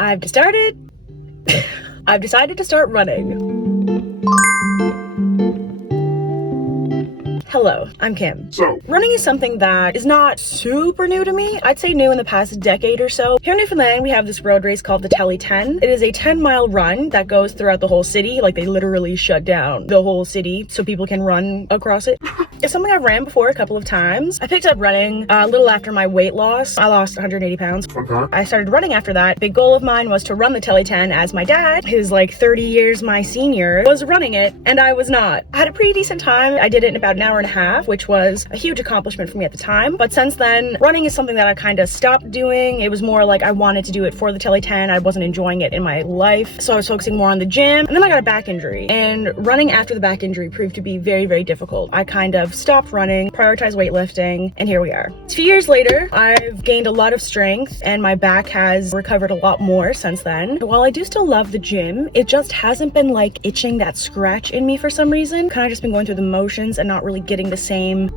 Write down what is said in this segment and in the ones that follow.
I've decided to start running. Hello, I'm Kim. So, running is something that is not super new to me. I'd say new in the past decade or so. Here in Newfoundland, we have this road race called the Tely 10. It is a 10-mile run that goes throughout the whole city. Like, they literally shut down the whole city so people can run across it. It's something I've ran before a couple of times. I picked up running a little after my weight loss. I lost 180 pounds. okay. I started running after that. Big goal of mine was to run the Tely 10 as my dad, who's like 30 years my senior, was running it and I was not. I had a pretty decent time. I did it in about an hour and a half, which was a huge accomplishment for me at the time. But since then, running is something that I kind of stopped doing. It was more like I wanted to do it for the Tely 10. I wasn't enjoying it in my life. So I was focusing more on the gym. And then I got a back injury. And running after the back injury proved to be very, very difficult. I kind of stopped running, prioritized weightlifting, and here we are. A few years later, I've gained a lot of strength and my back has recovered a lot more since then. While I do still love the gym, it just hasn't been like itching that scratch in me for some reason. Kind of just been going through the motions and not really getting the same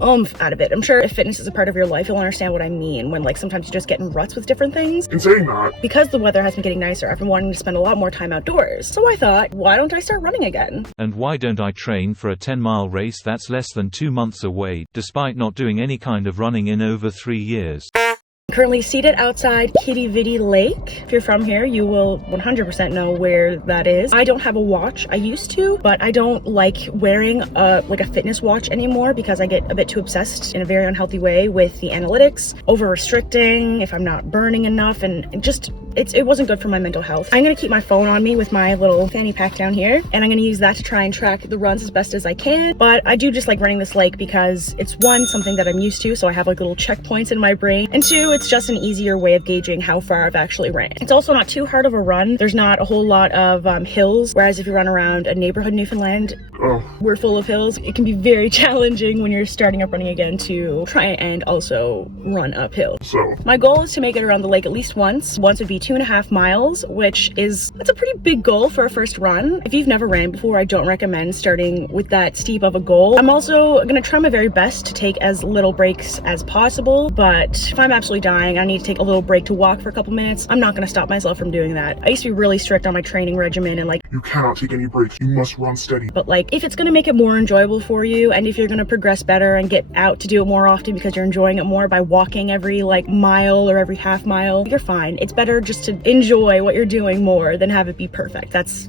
oomph out of it. I'm sure if fitness is a part of your life, you'll understand what I mean when like sometimes you just get in ruts with different things. In saying that, because the weather has been getting nicer, I've been wanting to spend a lot more time outdoors. So I thought, why don't I start running again? And why don't I train for a 10-mile race that's less than 2 months away, despite not doing any kind of running in over 3 years? Currently seated outside Kitty Vitty Lake. If you're from here, you will 100% know where that is. I don't have a watch. I used to, but I don't like wearing a fitness watch anymore because I get a bit too obsessed in a very unhealthy way with the analytics, over restricting if I'm not burning enough, and just it wasn't good for my mental health. I'm gonna keep my phone on me with my little fanny pack down here, and I'm gonna use that to try and track the runs as best as I can. But I do just like running this lake because it's one, something that I'm used to, so I have like little checkpoints in my brain, and two, it's just an easier way of gauging how far I've actually ran. It's also not too hard of a run. There's not a whole lot of hills, whereas if you run around a neighborhood in Newfoundland, we're full of hills. It can be very challenging when you're starting up running again to try and also run uphill. So, my goal is to make it around the lake at least once. Once would be 2.5 miles, that's a pretty big goal for a first run. If you've never ran before, I don't recommend starting with that steep of a goal. I'm also gonna try my very best to take as little breaks as possible, but if I'm absolutely dying, I need to take a little break to walk for a couple minutes. I'm not gonna stop myself from doing that. I used to be really strict on my training regimen and like, you cannot take any breaks. You must run steady. but like, if it's gonna make it more enjoyable for you, and if you're gonna progress better and get out to do it more often because you're enjoying it more by walking every like mile or every half mile, you're fine. It's better just to enjoy what you're doing more than have it be perfect. That's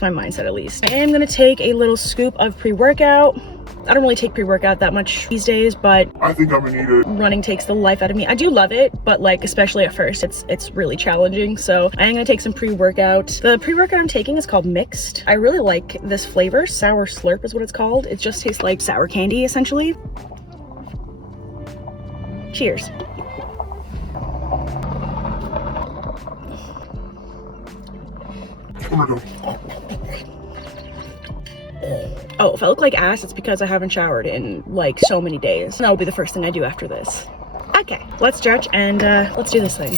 my mindset, at least. I am gonna take a little scoop of pre-workout. I don't really take pre-workout that much these days, but I think I'm gonna need it. running takes the life out of me. I do love it, but like, especially at first, it's really challenging. So I am gonna take some pre-workout. The pre-workout I'm taking is called Mixed. I really like this flavor. Sour Slurp is what it's called. It just tastes like sour candy, essentially. Cheers. Oh my god. Oh, if I look like ass, it's because I haven't showered in like so many days. That'll be the first thing I do after this. Okay, let's stretch and let's do this thing.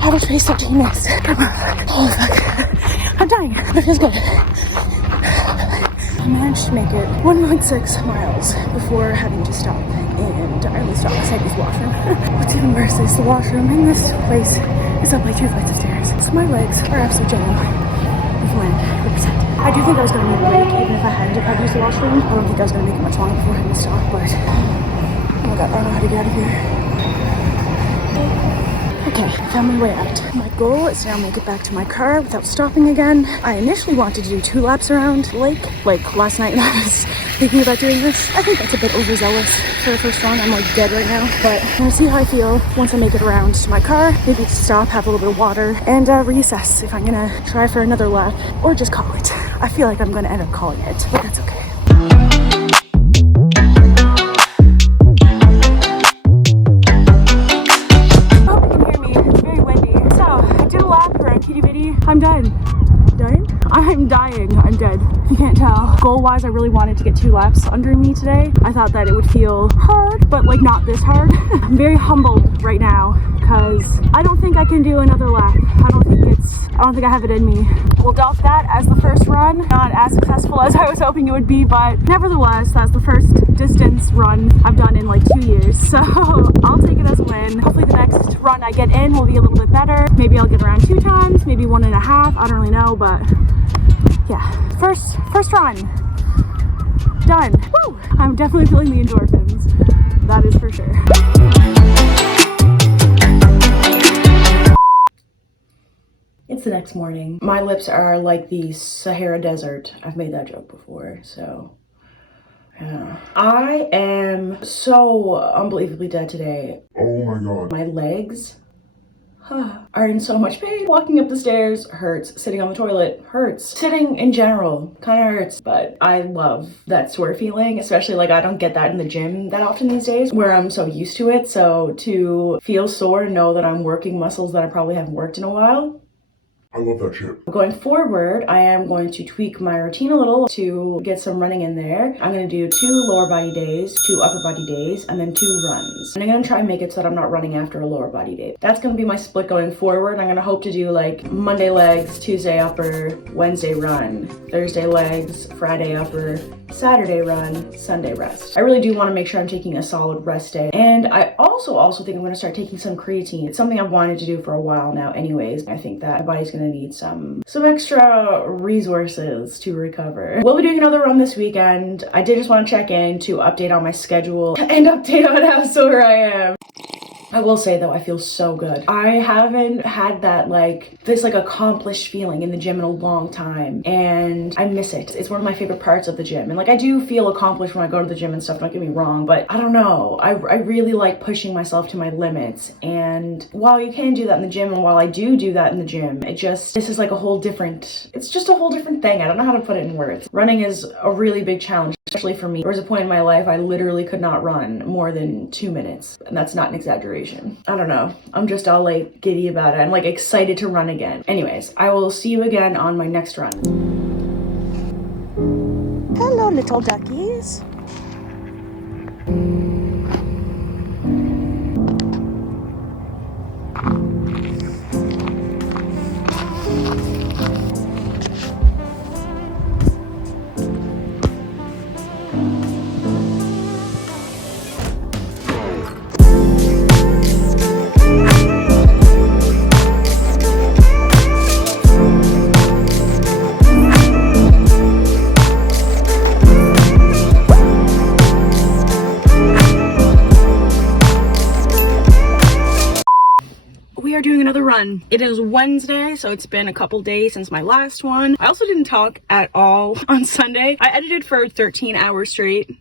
Average pace 15 minutes. Oh fuck. I'm dying. That feels good. I managed to make it 1.6 miles before having to stop. And I only stopped beside this washroom. What's even worse is the washroom in this place is up like 2 flights of stairs. So my legs are absolutely genuine. Newfoundland represent. I do think I was going to need a break even if I hadn't had to use the washroom. I don't think I was going to make it much longer before having to stop, but oh my god, I don't know how to get out of here. Okay, I found my way out. My goal is to now make it back to my car without stopping again. I initially wanted to do 2 laps around the lake, like last night when I was thinking about doing this. I think that's a bit overzealous for the first one. I'm like dead right now, but I'm gonna see how I feel once I make it around to my car. Maybe stop, have a little bit of water, and reassess if I'm gonna try for another lap or just call it. I feel like I'm gonna end up calling it, but that's okay. I'm done. I'm dying. I'm dead. If you can't tell. Goal-wise, I really wanted to get 2 laps under me today. I thought that it would feel hard, but like not this hard. I'm very humbled right now because I don't think I can do another lap. I don't think I have it in me. We'll dock that as the first run. Not as successful as I was hoping it would be, but nevertheless, that's the first distance run I've done in like 2 years. So I'll take it as a win. Hopefully the next run I get in will be a little bit better. Maybe I'll get around 2 times, maybe 1.5. I don't really know, but yeah, first run. Done. Woo! I'm definitely feeling the endorphins. That is for sure. It's the next morning. My lips are like the Sahara Desert. I've made that joke before, so yeah. I am so unbelievably dead today. Oh my god. My legs are in so much pain. Walking up the stairs hurts. Sitting on the toilet hurts. Sitting in general kind of hurts, but I love that sore feeling, especially like I don't get that in the gym that often these days where I'm so used to it. So to feel sore and know that I'm working muscles that I probably haven't worked in a while, I love that shit. going forward, I am going to tweak my routine a little to get some running in there. I'm going to do 2 lower body days, 2 upper body days, and then 2 runs. And I'm going to try and make it so that I'm not running after a lower body day. That's going to be my split going forward. I'm going to hope to do like Monday legs, Tuesday upper, Wednesday run, Thursday legs, Friday upper, Saturday run, Sunday rest. I really do want to make sure I'm taking a solid rest day. And I also think I'm going to start taking some creatine. It's something I've wanted to do for a while now anyways. I think that my body's going to need some extra resources to recover. We'll be doing another run this weekend. I did just want to check in to update on my schedule and update on how sore I am. I will say though, I feel so good. I haven't had that this accomplished feeling in the gym in a long time, and I miss it. It's one of my favorite parts of the gym. And I do feel accomplished when I go to the gym and stuff, don't get me wrong, but I don't know. I really like pushing myself to my limits. And while you can do that in the gym, and while I do that in the gym, this is like it's just a whole different thing. I don't know how to put it in words. Running is a really big challenge, especially for me. There was a point in my life I literally could not run more than 2 minutes, and that's not an exaggeration. I don't know. I'm just all giddy about it. I'm excited to run again. Anyways, I will see you again on my next run. Hello, little duckies. Doing another run. It is Wednesday, so it's been a couple days since my last one. I also didn't talk at all on Sunday. I edited for 13 hours straight.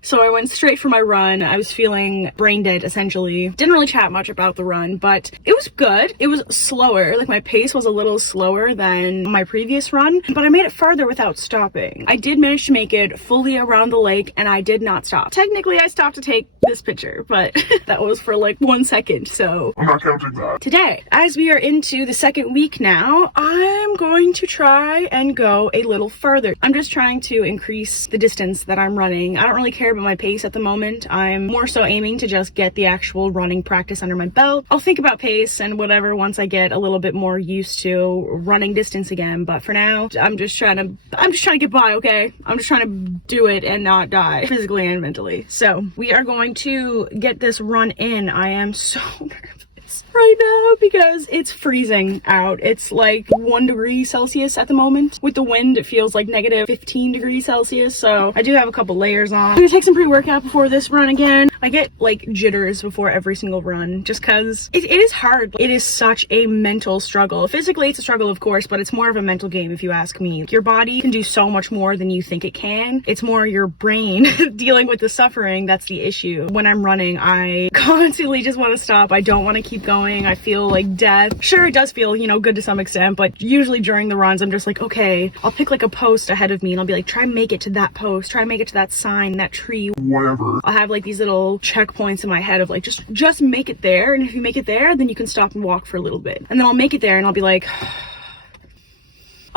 So I went straight for my run. I was feeling brain dead, essentially. Didn't really chat much about the run, but it was good. It was slower. My pace was a little slower than my previous run, but I made it farther without stopping. I did manage to make it fully around the lake, and I did not stop. Technically, I stopped to take this picture, but that was for 1 second, so I'm not counting that. Today, as we are into the second week now, I'm going to try and go a little further. I'm just trying to increase the distance that I'm running. I don't really care about my pace at the moment. I'm more so aiming to just get the actual running practice under my belt. I'll think about pace and whatever once I get a little bit more used to running distance again, but for now, I'm just trying to get by, okay? I'm just trying to do it and not die, physically and mentally. So, we are going to get this run in. I am so nervous right now because it's freezing out. It's 1 degree Celsius at the moment. With the wind, it feels like negative 15 degrees Celsius, so I do have a couple layers on. I'm gonna take some pre-workout before this run again. I get jitters before every single run just because it is hard. It is such a mental struggle. Physically, it's a struggle, of course, but it's more of a mental game if you ask me. Your body can do so much more than you think it can. It's more your brain dealing with the suffering that's the issue. When I'm running, I constantly just want to stop. I don't want to keep going. I feel like death. Sure, it does feel, good to some extent, but usually during the runs, I'm just okay, I'll pick a post ahead of me and I'll be try and make it to that post, try and make it to that sign, that tree, whatever. I'll have these little checkpoints in my head of just make it there. And if you make it there, then you can stop and walk for a little bit. And then I'll make it there and I'll be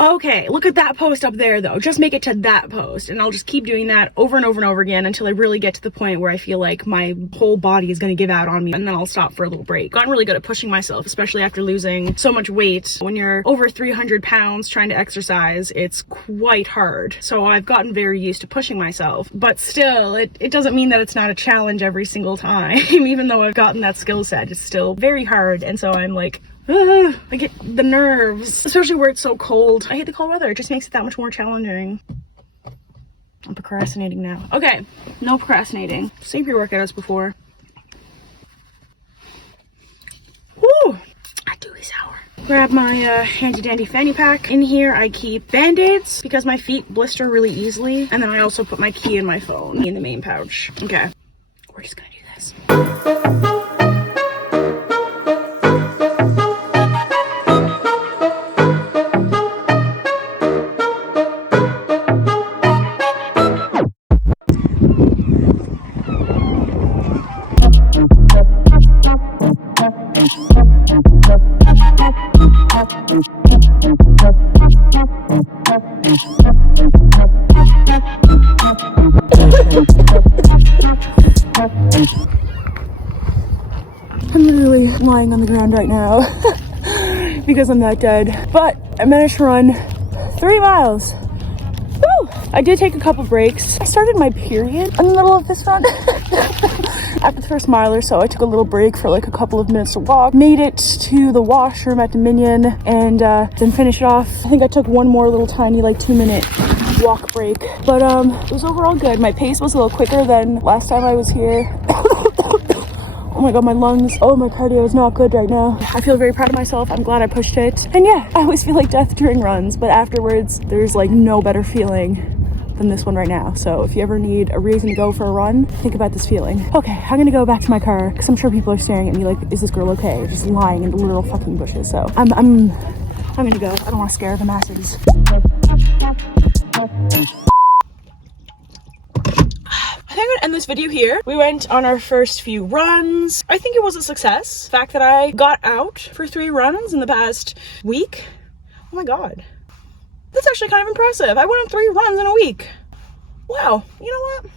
Okay, look at that post up there though. Just make it to that post, and I'll just keep doing that over and over and over again until I really get to the point where I feel like my whole body is gonna give out on me, and then I'll stop for a little break. Gotten really good at pushing myself, especially after losing so much weight. When you're over 300 pounds trying to exercise, it's quite hard. So I've gotten very used to pushing myself, but still, it doesn't mean that it's not a challenge every single time. Even though I've gotten that skill set, it's still very hard, and so I'm like, I get the nerves, especially where it's so cold. I hate the cold weather. It just makes it that much more challenging. I'm procrastinating now. Okay, no procrastinating. Save your workout as before. Woo! I do this hour. Grab my handy dandy fanny pack. In here I keep band-aids because my feet blister really easily. And then I also put my key and my phone in the main pouch. Okay, we're just gonna do this. I'm literally lying on the ground right now because I'm that dead. But I managed to run 3 miles. Woo! I did take a couple breaks. I started my period in the middle of this run. After the first mile or so, I took a little break for like a couple of minutes to walk, made it to the washroom at Dominion, and then finished it off. I think I took one more little tiny like 2-minute walk break, but it was overall good. My pace was a little quicker than last time I was here. Oh my god, my lungs. Oh, my cardio is not good right now. I feel very proud of myself. I'm glad I pushed it. And yeah, I always feel like death during runs, but afterwards, there's like no better feeling than this one right now. So if you ever need a reason to go for a run, think about this feeling. Okay, I'm gonna go back to my car because I'm sure people are staring at me like, is this girl okay? Just lying in the literal fucking bushes. So I'm gonna go. I don't want to scare the masses. I think I'm gonna end this video here. We went on our first few runs. I think it was a success. The fact that I got out for 3 runs in the past week. Oh my god. That's actually kind of impressive. I went on 3 runs in a week. Wow. You know what?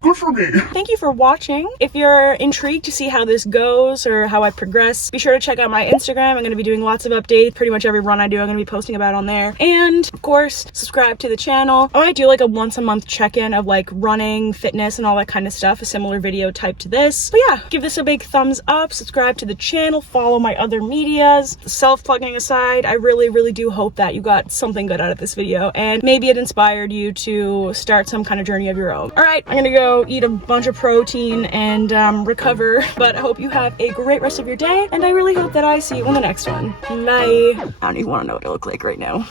Good for me. Thank you for watching. If you're intrigued to see how this goes or how I progress, be sure to check out my Instagram. I'm going to be doing lots of updates. Pretty much every run I do, I'm going to be posting about on there. And of course, subscribe to the channel. I might do like a once a month check-in of like running, fitness, and all that kind of stuff. A similar video type to this. But yeah, give this a big thumbs up. Subscribe to the channel. Follow my other medias. Self-plugging aside, I really, really do hope that you got something good out of this video. And maybe it inspired you to start some kind of journey of your own. All right, I'm going to go eat a bunch of protein and recover, but I hope you have a great rest of your day, and I really hope that I see you in the next one. Bye. I don't even want to know what I look like right now.